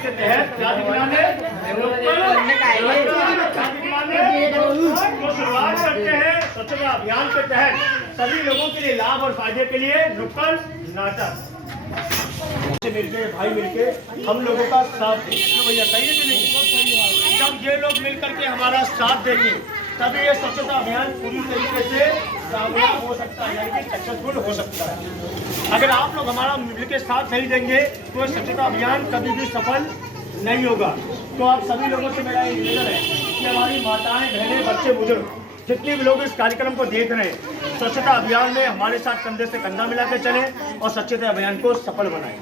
के तहत क्या दिखलाने जो शुरुआत करते हैं स्वच्छता अभियान के तहत सभी लोगों के लिए लाभ और फायदे के लिए नुक्कड़ नाटक मिलके भाई मिलके हम लोगों का साथ देंगे। भैया सही है कि नहीं? जब ये लोग मिलकर के हमारा साथ देंगे तभी ये स्वच्छता अभियान पूरी तरीके से कामयाब हो सकता है, यानी कि सक्सेसफुल हो सकता है। अगर आप लोग हमारा मिलकर साथ नहीं देंगे तो स्वच्छता अभियान कभी भी सफल नहीं होगा। तो आप सभी लोगों से मेरा ये निवेदन है कि हमारी माताएं, बहनें, बच्चे, बुजुर्ग जितने भी लोग इस कार्यक्रम को देख रहे हैं, स्वच्छता अभियान में हमारे साथ कंधे से कंधा मिला के चले और स्वच्छता अभियान को सफल बनाएं।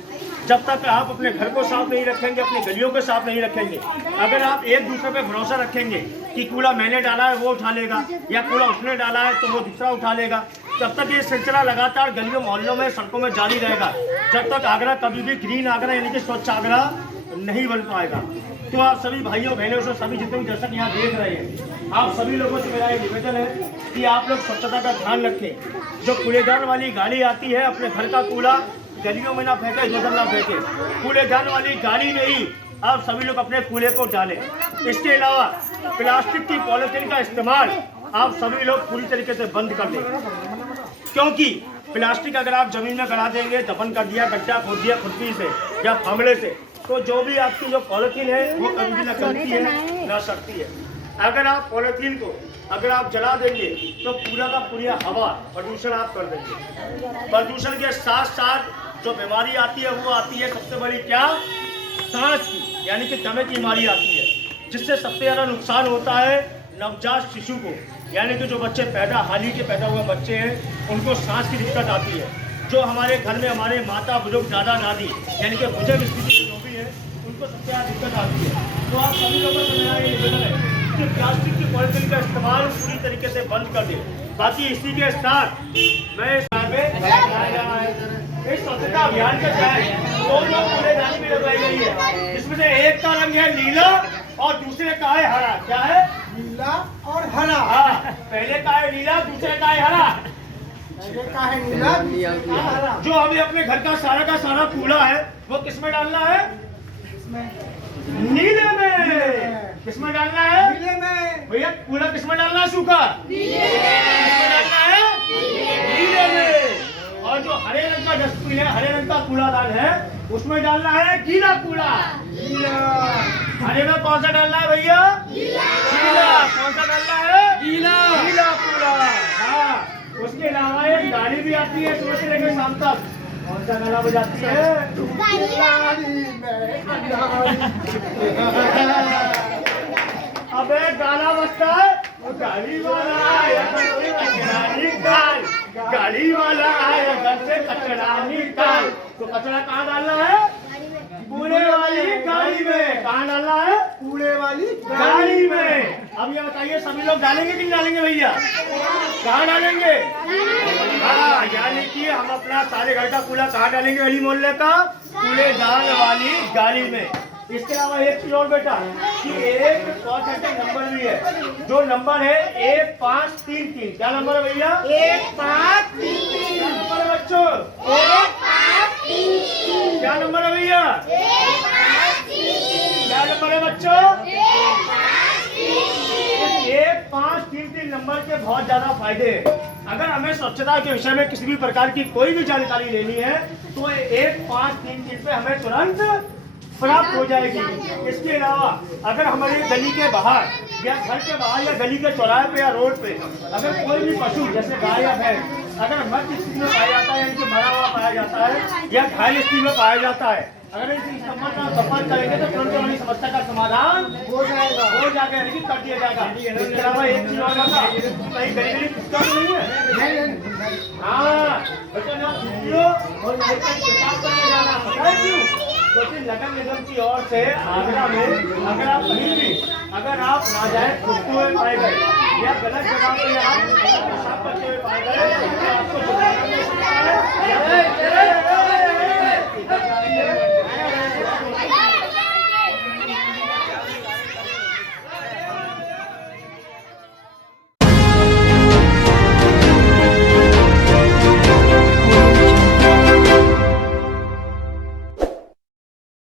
जब तक आप अपने घर को साफ नहीं रखेंगे, अपनी गलियों को साफ नहीं रखेंगे, अगर आप एक दूसरे पे भरोसा रखेंगे कि कूड़ा मैंने डाला है वो उठा लेगा या कूड़ा उसने डाला है तो वो दूसरा उठा लेगा, जब तक ये सिलसिला लगातार गलियों, मोहल्लों में, सड़कों में जारी रहेगा, जब तक आगरा कभी भी ग्रीन आगरा यानी कि स्वच्छ आगरा नहीं बन पाएगा। तो आप सभी भाइयों बहनों से, सभी जितने भी दर्शक यहाँ देख रहे हैं, आप सभी लोगों से मेरा ये निवेदन है कि आप लोग स्वच्छता का ध्यान रखें। जो कूड़ेदान वाली गाड़ी आती है, अपने घर का कूड़ा गलियों में ना फेंके, इधर ना फेंके। कूड़ेदान वाली गाड़ी में ही आप सभी लोग अपने कूड़े को डालें। इसके अलावा प्लास्टिक की पॉलिथीन का इस्तेमाल आप सभी लोग पूरी तरीके से बंद कर दें, क्योंकि प्लास्टिक अगर आप जमीन में गड़ा देंगे, दफन कर दिया, गड्ढा खोद दिया खुरपी से या फावड़े से, तो जो भी आपकी जो पॉलिथीन है वो कभी भी ना गलती है ना सकती है। अगर आप पॉलिथीन को अगर आप जला देंगे तो पूरा का पूरा हवा प्रदूषण आप कर देंगे। प्रदूषण के साथ साथ जो बीमारी आती है वो आती है सबसे बड़ी क्या, सांस की, यानी कि दमे की बीमारी आती है, जिससे सबसे ज़्यादा नुकसान होता है नवजात शिशु को, यानी कि जो बच्चे हाल ही के पैदा हुए बच्चे हैं उनको सांस की दिक्कत आती है। जो हमारे घर में हमारे माता बुजुर्ग, दादा दादी यानी कि बुजुर्ग स्थिति में जो भी है उनको सबसे ज़्यादा दिक्कत आती है। तो आप सभी लोगों से मेरा ये निवेदन है कि प्लास्टिक की पॉलिथीन का इस्तेमाल पूरी तरीके से बंद कर दें। बाकी इसी के साथ मैं इस स्वच्छता अभियान के तहत 2 कूड़ेदानी भी लगाई गई है, जिसमें से एक का रंग है नीला और दूसरे का है हरा। क्या है? नीला और हरा। हाँ, पहले का है नीला, दूसरे का है हरा। का है नीला, हरा। जो हमें अपने घर का सारा कूड़ा है वो किस में डालना है? नीले में। किस में डालना है? नीले में। भैया कूड़ा किस में डालना है? सूखा किसमें डालना है? नीले में। और जो हरे रंग का डस्टबिन है, हरे रंग का कूड़ादान है, उसमें डालना है गीला कूड़ा। हरे में कौन सा डालना है भैया? गीला। कौन सा डालना है? गीला कूड़ा। हाँ, उसके अलावा एक गाड़ी भी आती है सुबह से लेकर शाम तक। कौन सा गाना बजाती है? अबे गाना बजता है, गाड़ी वाला आया गाड़ी वाला आया घर से कचरा निकाल। तो कचरा कहाँ डालना है? कूड़े वाली गाड़ी में। कहाँ डालना है? कूड़े वाली गाड़ी में। अब ये बताइए सभी लोग डालेंगे कि नहीं डालेंगे भैया? कहाँ डालेंगे? हाँ, यानी कि हम अपना सारे घर का कूड़ा कहाँ डालेंगे? गली मोहल्ले का कूड़ेदान वाली गाड़ी में। इसके अलावा एक चीज और बेटा कि एक नंबर भी है, जो नंबर है 1533। क्या नंबर है भैया? 1533। क्या नंबर है बच्चों? 1533। क्या नंबर है भैया? 1533। क्या नंबर है बच्चों? 1533 नंबर के बहुत ज्यादा फायदे हैं। अगर हमें स्वच्छता के विषय में किसी भी प्रकार की कोई भी जानकारी लेनी है तो 1533 पे हमें तुरंत प्राप्त हो जाएगी। इसके अलावा अगर हमारी गली के बाहर या घर के बाहर या गली के चौराहे पे या रोड पे अगर कोई भी पशु जैसे गाय या भैंस अगर मृत स्थिति में पाया जाता है, इनके मरा हुआ पाया जाता है या घायल स्थिति में पाया जाता है, अगर इस संबंध का संपर्क करेंगे तो तुरंत हमारी समस्या का समाधान हो जाएगा, यानी कि कर दिया जाएगा। इसके अलावा एक चीज और होगा, कहीं गली कुत्ता तो नहीं है? हाँ, बच्चों ने और पेशाब करने जाना पता है क्यों? क्योंकि नगर निगम की ओर से आगरा में अगर आप कहीं भी अगर आप नाजायज कुत्ते पाए गए या गलत जगह पे